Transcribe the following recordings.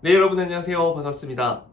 네, 여러분 안녕하세요. 반갑습니다.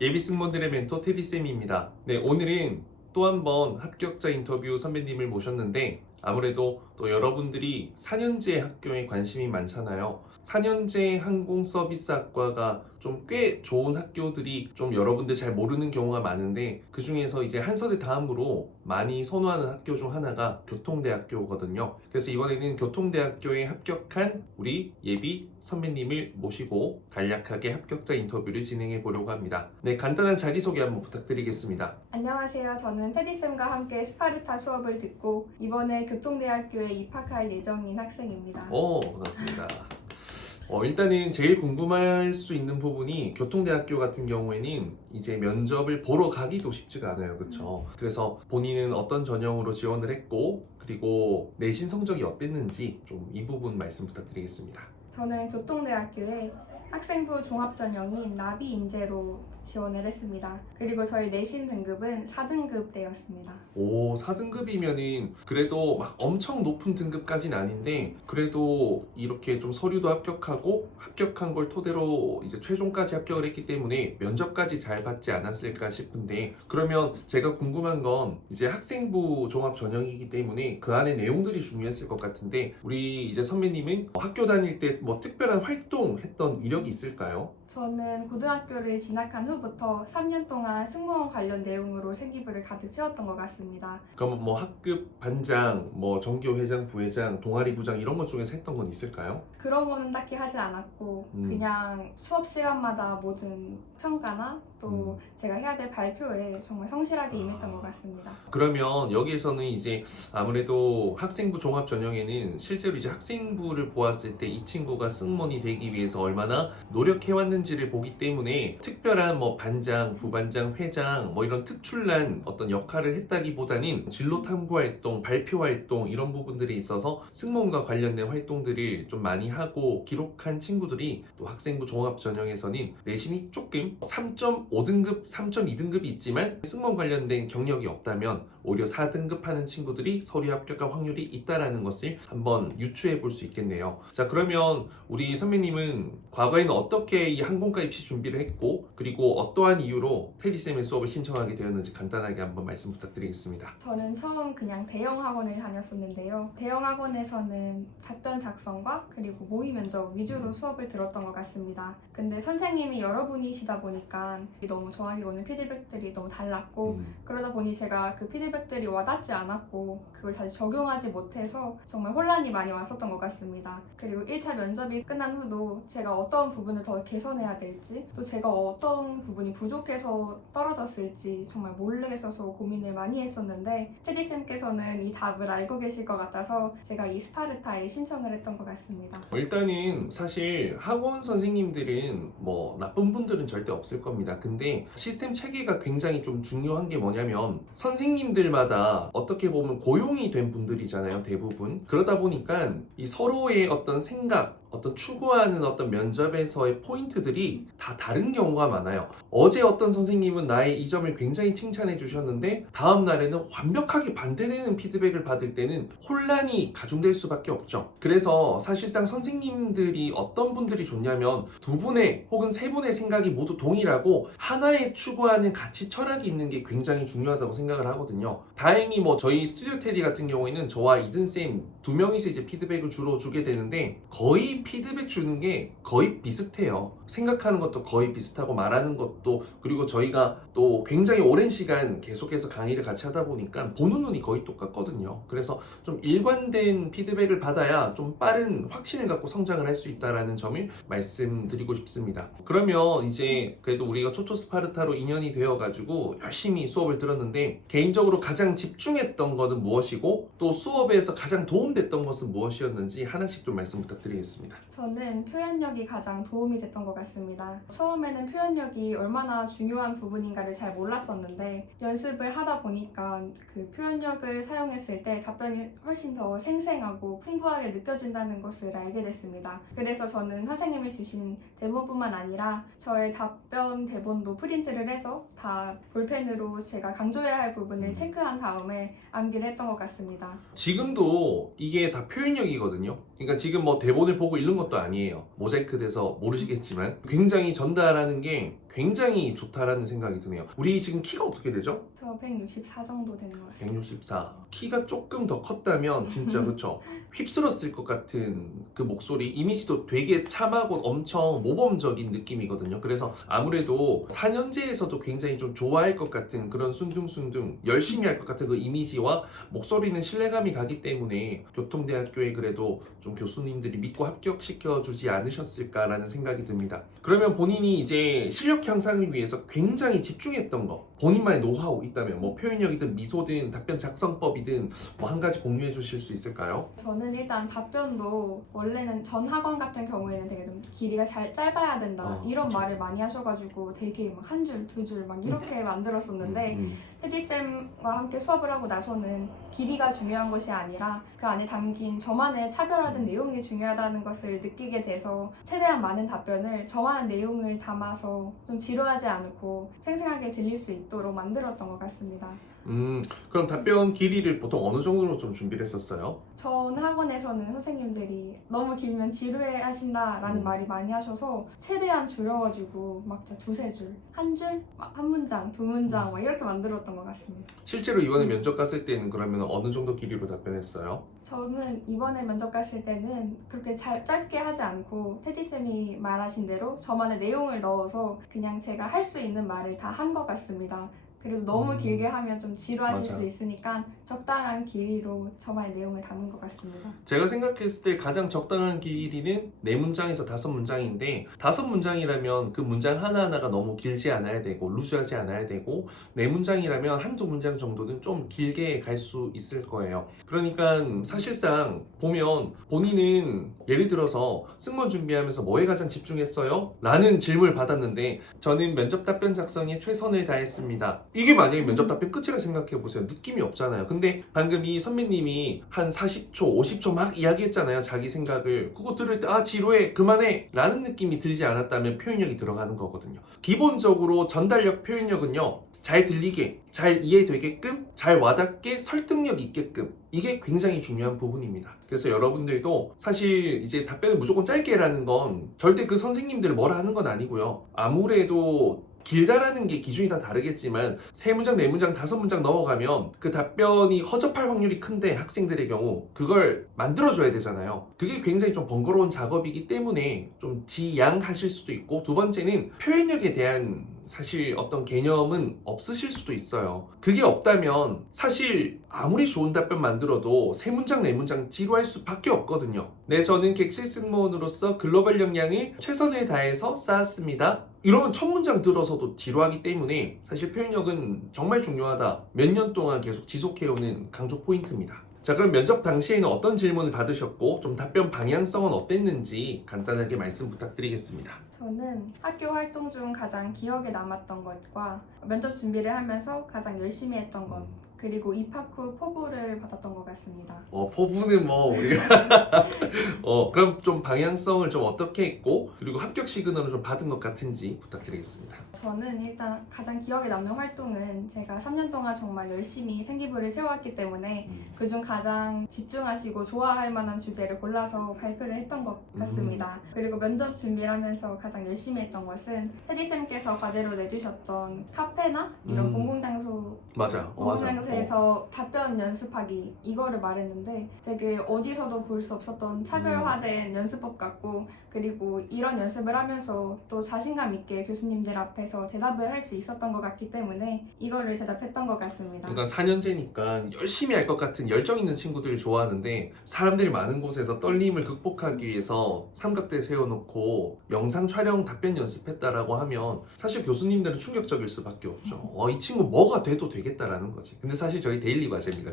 예비 승무원들의 멘토 테디쌤입니다. 네, 오늘은 또 한 번 합격자 인터뷰 선배님을 모셨는데 아무래도 또 여러분들이 4년제 학교에 관심이 많잖아요. 4년제 항공서비스학과가 좀 꽤 좋은 학교들이 좀 여러분들 잘 모르는 경우가 많은데 그 중에서 이제 한서대 다음으로 많이 선호하는 학교 중 하나가 교통대학교거든요. 그래서 이번에는 교통대학교에 합격한 우리 예비 선배님을 모시고 간략하게 합격자 인터뷰를 진행해 보려고 합니다. 네, 간단한 자기소개 한번 부탁드리겠습니다. 안녕하세요. 저는 테디쌤과 함께 스파르타 수업을 듣고 이번에 교통대학교에 입학할 예정인 학생입니다. 반갑습니다. 일단은 제일 궁금할 수 있는 부분이 교통대학교 같은 경우에는 이제 면접을 보러 가기도 쉽지가 않아요. 그렇죠? 그래서 본인은 어떤 전형으로 지원을 했고 그리고 내신 성적이 어땠는지 좀 이 부분 말씀 부탁드리겠습니다. 저는 교통대학교에 학생부 종합전형인 나비인재로 지원을 했습니다. 그리고 저희 내신 등급은 4등급대였습니다. 4등급이면은 그래도 막 엄청 높은 등급까지는 아닌데 그래도 이렇게 좀 서류도 합격하고 합격한 걸 토대로 이제 최종까지 합격을 했기 때문에 면접까지 잘 받지 않았을까 싶은데 그러면 제가 궁금한 건 이제 학생부 종합 전형이기 때문에 그 안에 내용들이 중요했을 것 같은데 우리 이제 선배님은 학교 다닐 때 뭐 특별한 활동했던 이력이 있을까요? 저는 고등학교를 진학한 후부터 3년 동안 승무원 관련 내용으로 생기부를 가득 채웠던 것 같습니다. 그럼 뭐 학급 반장, 뭐 정교회장, 부회장, 동아리 부장 이런 것 중에서 했던 건 있을까요? 그런 거는 딱히 하지 않았고 그냥 수업 시간마다 모든 평가나 또 제가 해야 될 발표에 정말 성실하게 임했던 것 같습니다. 그러면 여기에서는 이제 아무래도 학생부 종합 전형에는 실제로 이제 학생부를 보았을 때 이 친구가 승무원이 되기 위해서 얼마나 노력해왔는지를 보기 때문에 특별한 뭐 반장, 부반장, 회장 뭐 이런 특출난 어떤 역할을 했다기보다는 진로 탐구 활동, 발표 활동 이런 부분들이 있어서 승무원과 관련된 활동들을 좀 많이 하고 기록한 친구들이 또 학생부 종합 전형에서는 내신이 조금 3.5등급, 3.2등급이 있지만 승무원 관련된 경력이 없다면 오히려 4등급 하는 친구들이 서류 합격할 확률이 있다라는 것을 한번 유추해 볼 수 있겠네요. 자, 그러면 우리 선배님은 과거에는 어떻게 이 항공과 입시 준비를 했고 그리고 어떠한 이유로 테디쌤의 수업을 신청하게 되었는지 간단하게 한번 말씀 부탁드리겠습니다. 저는 처음 그냥 대형 학원을 다녔었는데요. 대형 학원에서는 답변 작성과 그리고 모의 면접 위주로 수업을 들었던 것 같습니다. 근데 선생님이 여러분이시다 보니까 너무 저에게 오는 피드백들이 너무 달랐고 그러다 보니 제가 그 피드백들이 와닿지 않았고 그걸 다시 적용하지 못해서 정말 혼란이 많이 왔었던 것 같습니다. 그리고 1차 면접이 끝난 후도 제가 어떤 부분을 더 개선해야 될지 또 제가 어떤 부분이 부족해서 떨어졌을지 정말 모르겠어서 고민을 많이 했었는데 테디쌤께서는 이 답을 알고 계실 것 같아서 제가 이 스파르타에 신청을 했던 것 같습니다. 일단은 사실 학원 선생님들은 뭐 나쁜 분들은 절대 없을 겁니다. 근데 시스템 체계가 굉장히 좀 중요한 게 뭐냐면 선생님들마다 어떻게 보면 고용이 된 분들이잖아요, 대부분. 그러다 보니까 이 서로의 어떤 생각, 어떤 추구하는 어떤 면접에서의 포인트들이 다 다른 경우가 많아요. 어제 어떤 선생님은 나의 이 점을 굉장히 칭찬해 주셨는데 다음 날에는 완벽하게 반대되는 피드백을 받을 때는 혼란이 가중될 수밖에 없죠. 그래서 사실상 선생님들이 어떤 분들이 좋냐면 두 분의 혹은 세 분의 생각이 모두 동일하고 하나의 추구하는 가치 철학이 있는 게 굉장히 중요하다고 생각을 하거든요. 다행히 뭐 저희 스튜디오 테디 같은 경우에는 저와 이든쌤 두 명이서 이제 피드백을 주로 주게 되는데 거의 피드백 주는 게 거의 비슷해요. 생각하는 것도 거의 비슷하고 말하는 것도 그리고 저희가 또 굉장히 오랜 시간 계속해서 강의를 같이 하다 보니까 보는 눈이 거의 똑같거든요. 그래서 좀 일관된 피드백을 받아야 좀 빠른 확신을 갖고 성장을 할 수 있다는 점을 말씀드리고 싶습니다. 그러면 이제 그래도 우리가 초초 스파르타로 인연이 되어가지고 열심히 수업을 들었는데 개인적으로 가장 집중했던 것은 무엇이고 또 수업에서 가장 도움됐던 것은 무엇이었는지 하나씩 좀 말씀 부탁드리겠습니다. 저는 표현력이 가장 도움이 됐던 것 같습니다. 처음에는 표현력이 얼마나 중요한 부분인가를 잘 몰랐었는데 연습을 하다 보니까 그 표현력을 사용했을 때 답변이 훨씬 더 생생하고 풍부하게 느껴진다는 것을 알게 됐습니다. 그래서 저는 선생님이 주신 대본뿐만 아니라 저의 답변 대본도 프린트를 해서 다 볼펜으로 제가 강조해야 할 부분을 체크한 다음에 암기를 했던 것 같습니다. 지금도 이게 다 표현력이거든요. 그러니까 지금 뭐 대본을 보고 잃는 것도 아니에요. 모자이크 돼서 모르시겠지만 굉장히 전달하는 게 굉장히 좋다라는 생각이 드네요. 우리 지금 키가 어떻게 되죠? 저 164 정도 되는 것 같습니다. 164. 키가 조금 더 컸다면 진짜 그쵸? 휩쓸었을 것 같은 그 목소리, 이미지도 되게 참하고 엄청 모범적인 느낌이거든요. 그래서 아무래도 4년제에서도 굉장히 좀 좋아할 것 같은 그런 순둥순둥 열심히 할 것 같은 그 이미지와 목소리는 신뢰감이 가기 때문에 교통대학교에 그래도 좀 교수님들이 믿고 합격시켜 주지 않으셨을까라는 생각이 듭니다. 그러면 본인이 이제 실력 향상을 위해서 굉장히 집중했던 거, 본인만의 노하우 있다면 뭐 표현력이든 미소든 답변 작성법이든 뭐 한 가지 공유해 주실 수 있을까요? 저는 일단 답변도 원래는 전 학원 같은 경우에는 되게 좀 길이가 잘 짧아야 된다 이런 그쵸. 말을 많이 하셔가지고 되게 막 한 줄, 두 줄 막 이렇게 만들었었는데 테디쌤과 함께 수업을 하고 나서는 길이가 중요한 것이 아니라 그 안에 담긴 저만의 차별화된 내용이 중요하다는 것을 느끼게 돼서 최대한 많은 답변을 저만의 내용을 담아서 좀 지루하지 않고 생생하게 들릴 수 있도록 만들었던 것 같습니다. 그럼 답변 길이를 보통 어느 정도로 좀 준비를 했었어요? 전 학원에서는 선생님들이 너무 길면 지루해 하신다라는 말이 많이 하셔서 최대한 줄여가지고 막 두세 줄, 한 줄, 한 문장, 두 문장 막 이렇게 만들었던 것 같습니다. 실제로 이번에 면접 갔을 때는 그러면 어느 정도 길이로 답변했어요? 저는 이번에 면접 갔을 때는 그렇게 짧게 하지 않고 태지쌤이 말하신 대로 저만의 내용을 넣어서 그냥 제가 할 수 있는 말을 다 한 것 같습니다. 그리고 너무 길게 하면 좀 지루하실 맞아. 수 있으니까 적당한 길이로 저만의 내용을 담은 것 같습니다. 제가 생각했을 때 가장 적당한 길이는 4문장에서 5문장인데 5문장이라면 그 문장 하나하나가 너무 길지 않아야 되고 루즈하지 않아야 되고 4문장이라면 한두 문장 정도는 좀 길게 갈 수 있을 거예요. 그러니까 사실상 보면 본인은 예를 들어서 승무원 준비하면서 뭐에 가장 집중했어요? 라는 질문을 받았는데 저는 면접 답변 작성에 최선을 다했습니다. 이게 만약에 면접 답변 끝이라 생각해보세요. 느낌이 없잖아요. 근데 방금 이 선배님이 한 40초, 50초 막 이야기했잖아요. 자기 생각을. 그거 들을 때 아 지루해, 그만해 라는 느낌이 들지 않았다면 표현력이 들어가는 거거든요. 기본적으로 전달력, 표현력은요, 잘 들리게, 잘 이해되게끔, 잘 와닿게, 설득력 있게끔, 이게 굉장히 중요한 부분입니다. 그래서 여러분들도 사실 이제 답변을 무조건 짧게 라는 건 절대 그 선생님들 뭐라 하는 건 아니고요. 아무래도 길다라는 게 기준이 다 다르겠지만 3문장, 4문장, 5문장 넘어가면 그 답변이 허접할 확률이 큰데 학생들의 경우 그걸 만들어줘야 되잖아요. 그게 굉장히 좀 번거로운 작업이기 때문에 좀 지양하실 수도 있고, 두 번째는 표현력에 대한 사실 어떤 개념은 없으실 수도 있어요. 그게 없다면 사실 아무리 좋은 답변 만들어도 3문장, 4문장 지루할 수밖에 없거든요. 네, 저는 객실 승무원으로서 글로벌 역량을 최선을 다해서 쌓았습니다. 이러면 첫 문장 들어서도 지루하기 때문에 사실 표현력은 정말 중요하다. 몇 년 동안 계속 지속해오는 강조 포인트입니다. 자, 그럼 면접 당시에는 어떤 질문을 받으셨고 좀 답변 방향성은 어땠는지 간단하게 말씀 부탁드리겠습니다. 저는 학교 활동 중 가장 기억에 남았던 것과 면접 준비를 하면서 가장 열심히 했던 것, 그리고 입학 후 포부를 받았던 것 같습니다. 포부는 뭐 우리가 그럼 좀 방향성을 좀 어떻게 했고, 그리고 합격 시그널을 좀 받은 것 같은지 부탁드리겠습니다. 저는 일단 가장 기억에 남는 활동은 제가 3년 동안 정말 열심히 생기부를 채워왔기 때문에 그중 가장 집중하시고 좋아할 만한 주제를 골라서 발표를 했던 것 같습니다. 그리고 면접 준비를 하면서 가장 열심히 했던 것은 혜지쌤께서 과제로 내주셨던 카페나 이런 공공장소 맞아. 공공장소에서 답변 연습하기 이거를 말했는데 되게 어디서도 볼 수 없었던 차별화된 연습법 같고, 그리고 이런 연습을 하면서 또 자신감 있게 교수님들 앞에서 대답을 할 수 있었던 것 같기 때문에 이거를 대답했던 것 같습니다. 그러니까 4년제니까 열심히 할 것 같은 열정 있는 친구들을 좋아하는데 사람들이 많은 곳에서 떨림을 극복하기 위해서 삼각대 세워놓고 영상 촬영 답변 연습했다라고 하면 사실 교수님들은 충격적일 수밖에 없죠. 이 친구 뭐가 돼도 되겠다라는 거지. 근데 사실 저희 데일리 과제입니다.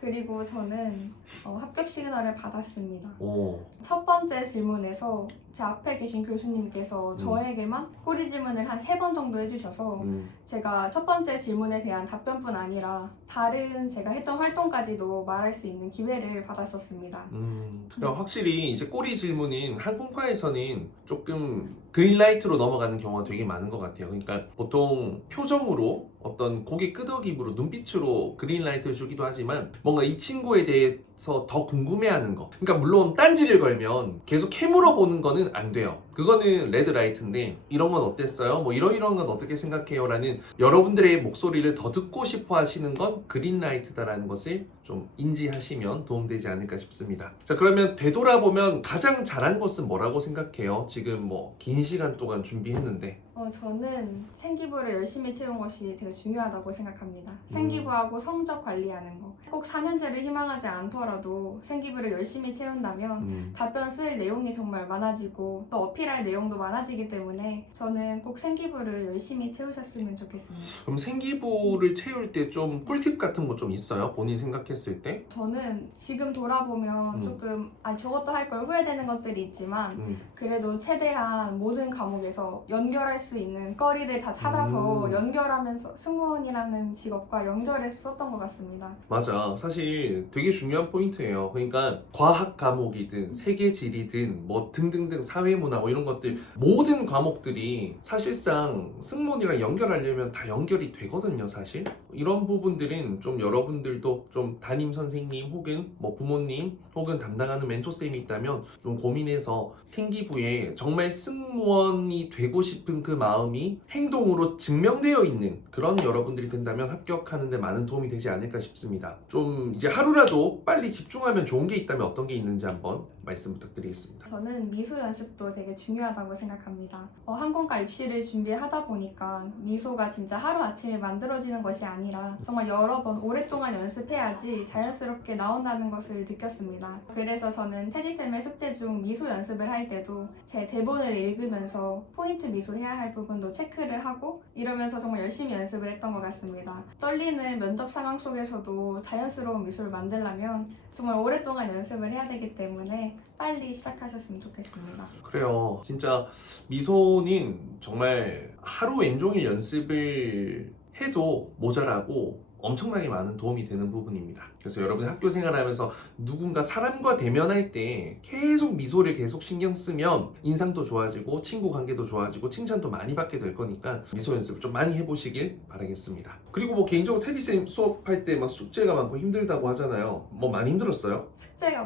그리고 저는 합격 시그널을 받았습니다. 오. 첫 번째 질문에서 제 앞에 계신 교수님께서 저에게만 꼬리 질문을 한 3번 정도 해주셔서 제가 첫 번째 질문에 대한 답변뿐 아니라 다른 제가 했던 활동까지도 말할 수 있는 기회를 받았었습니다. 그러니까 확실히 이제 꼬리 질문인 항공과에서는 조금 그린라이트로 넘어가는 경우가 되게 많은 것 같아요. 그러니까 보통 표정으로 어떤 고개 끄덕임으로 눈빛으로 그린라이트를 주기도 하지만 뭔가 이 친구에 대해서 더 궁금해하는 거. 그러니까 물론 딴지를 걸면 계속 캐물어 보는 거는 안 돼요. 그거는 레드라이트인데 이런 건 어땠어요? 뭐 이러이러한 건 어떻게 생각해요? 라는 여러분들의 목소리를 더 듣고 싶어 하시는 건 그린라이트다라는 것을 좀 인지하시면 도움되지 않을까 싶습니다. 자, 그러면 되돌아보면 가장 잘한 것은 뭐라고 생각해요? 지금 뭐 긴 시간 동안 준비했는데. 저는 생기부를 열심히 채운 것이 되게 중요하다고 생각합니다. 생기부하고 성적 관리하는 거. 꼭 4년제를 희망하지 않더라도 생기부를 열심히 채운다면 답변 쓸 내용이 정말 많아지고 또 어필할 내용도 많아지기 때문에 저는 꼭 생기부를 열심히 채우셨으면 좋겠습니다. 그럼 생기부를 채울 때 좀 꿀팁 같은 거 좀 있어요? 본인 생각했을 때? 저는 지금 돌아보면 조금 저것도 할 걸 후회되는 것들이 있지만 그래도 최대한 모든 과목에서 연결할 수 있는 거리를 다 찾아서 연결하면서 승무원이라는 직업과 연결해서 썼던 것 같습니다. 맞아. 사실 되게 중요한 포인트예요. 그러니까 과학 과목이든 세계지리든 뭐 등등등 사회문화 뭐 이런 것들 모든 과목들이 사실상 승무원이랑 연결하려면 다 연결이 되거든요, 사실. 이런 부분들은 좀 여러분들도 좀 담임 선생님 혹은 뭐 부모님 혹은 담당하는 멘토쌤이 있다면 좀 고민해서 생기부에 정말 승무원이 되고 싶은 그 마음이 행동으로 증명되어 있는 그런 여러분들이 된다면 합격하는 데 많은 도움이 되지 않을까 싶습니다. 좀 이제 하루라도 빨리 집중하면 좋은 게 있다면 어떤 게 있는지 한번 말씀 부탁드리겠습니다. 저는 미소 연습도 되게 중요하다고 생각합니다. 항공과 입시를 준비하다 보니까 미소가 진짜 하루아침에 만들어지는 것이 아니라 정말 여러 번 오랫동안 연습해야지 자연스럽게 나온다는 것을 느꼈습니다. 그래서 저는 태지쌤의 숙제 중 미소 연습을 할 때도 제 대본을 읽으면서 포인트 미소해야 할 부분도 체크를 하고 이러면서 정말 열심히 연습을 했던 것 같습니다. 떨리는 면접 상황 속에서도 자연스러운 미소를 만들려면 정말 오랫동안 연습을 해야 되기 때문에 빨리 시작하셨으면 좋겠습니다. 그래요. 진짜 미소는 정말 하루 왼종일 연습을 해도 모자라고 엄청나게 많은 도움이 되는 부분입니다. 그래서 여러분이 학교 생활하면서 누군가 사람과 대면할 때 계속 미소를 계속 신경 쓰면 인상도 좋아지고 친구 관계도 좋아지고 칭찬도 많이 받게 될 거니까 미소 연습을 좀 많이 해보시길 바라겠습니다. 그리고 뭐 개인적으로 테디쌤 수업할 때 막 숙제가 많고 힘들다고 하잖아요. 뭐 많이 힘들었어요? 숙제가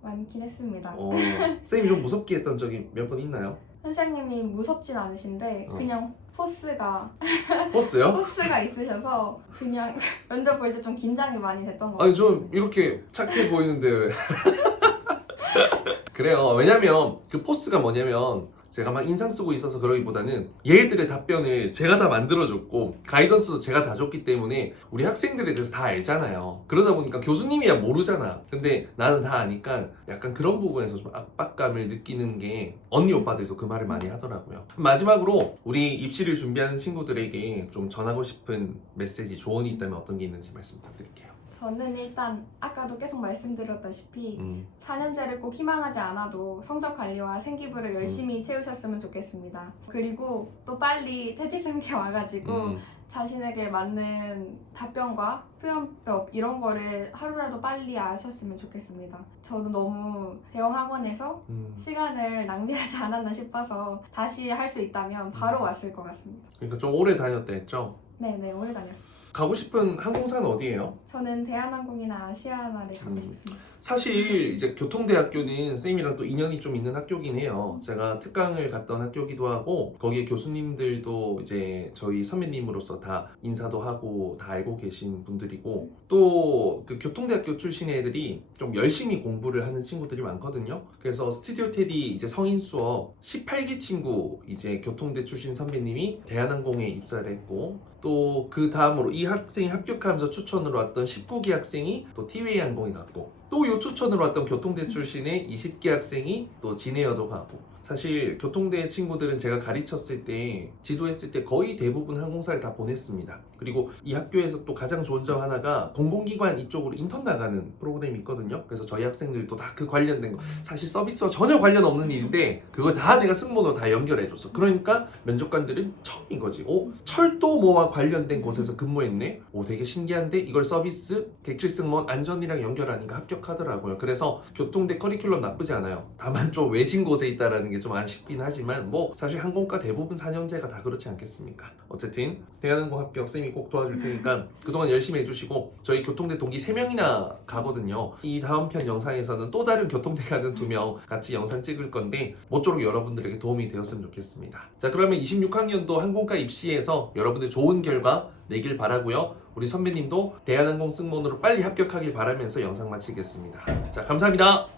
많긴 했습니다. 쌤이 좀 무섭게 했던 적이 몇 번 있나요? 선생님이 무섭진 않으신데 그냥 포스가 버스요? 있으셔서 그냥 면접 볼 때 좀 긴장이 많이 됐던 것 아니 같아요. 좀 이렇게 착해 보이는데 왜? 그래요. 왜냐면 그 포스가 뭐냐면 제가 막 인상 쓰고 있어서 그러기보다는 얘들의 답변을 제가 다 만들어줬고 가이던스도 제가 다 줬기 때문에 우리 학생들에 대해서 다 알잖아요. 그러다 보니까 교수님이야 모르잖아. 근데 나는 다 아니까 약간 그런 부분에서 좀 압박감을 느끼는 게 언니 오빠들도 그 말을 많이 하더라고요. 마지막으로 우리 입시를 준비하는 친구들에게 좀 전하고 싶은 메시지, 조언이 있다면 어떤 게 있는지 말씀 부탁드릴게요. 저는 일단 아까도 계속 말씀드렸다시피 4년제를 꼭 희망하지 않아도 성적 관리와 생기부를 열심히 채우셨으면 좋겠습니다. 그리고 또 빨리 테디쌤께 와가지고 자신에게 맞는 답변과 표현법 이런 거를 하루라도 빨리 아셨으면 좋겠습니다. 저도 너무 대형 학원에서 시간을 낭비하지 않았나 싶어서 다시 할 수 있다면 바로 왔을 것 같습니다. 그러니까 좀 오래 다녔다 했죠? 네네, 오래 다녔어요. 가고 싶은 항공사는 어디예요? 저는 대한항공이나 아시아나를 가고 싶습니다. 사실 이제 교통대학교는 쌤이랑 또 인연이 좀 있는 학교긴 해요. 제가 특강을 갔던 학교기도 하고 거기에 교수님들도 이제 저희 선배님으로서 다 인사도 하고 다 알고 계신 분들이고 또 그 교통대학교 출신 애들이 좀 열심히 공부를 하는 친구들이 많거든요. 그래서 스튜디오 테디 이제 성인 수업 18기 친구 이제 교통대 출신 선배님이 대한항공에 입사를 했고 또 그 다음으로 이 학생이 합격하면서 추천으로 왔던 19기 학생이 또 티웨이 항공에 갔고 또 요 추천으로 왔던 교통대 출신의 20기 학생이 또 진에어도 가고 사실 교통대 친구들은 제가 가르쳤을 때 지도했을 때 거의 대부분 항공사를 다 보냈습니다. 그리고 이 학교에서 또 가장 좋은 점 하나가 공공기관 이쪽으로 인턴 나가는 프로그램이 있거든요. 그래서 저희 학생들도 다 그 관련된 거 사실 서비스와 전혀 관련 없는 일인데 그걸 다 내가 승무원으로 다 연결해줬어. 그러니까 면접관들은 처음인 거지. 철도 뭐와 관련된 곳에서 근무했네? 되게 신기한데 이걸 서비스, 객실 승무원, 안전이랑 연결하니까 합격하더라고요. 그래서 교통대 커리큘럼 나쁘지 않아요. 다만 좀 외진 곳에 있다라는 게 게 좀 아쉽긴 하지만 뭐 사실 항공과 대부분 4년제가 다 그렇지 않겠습니까? 어쨌든 대한항공 합격 쌤이 꼭 도와줄 테니까 그동안 열심히 해주시고 저희 교통대 동기 3명이나 가거든요. 이 다음 편 영상에서는 또 다른 교통대 가는 2명 같이 영상 찍을 건데 모쪼록 여러분들에게 도움이 되었으면 좋겠습니다. 자, 그러면 26학년도 항공과 입시에서 여러분들 좋은 결과 내길 바라고요. 우리 선배님도 대한항공 승무원으로 빨리 합격하길 바라면서 영상 마치겠습니다. 자, 감사합니다.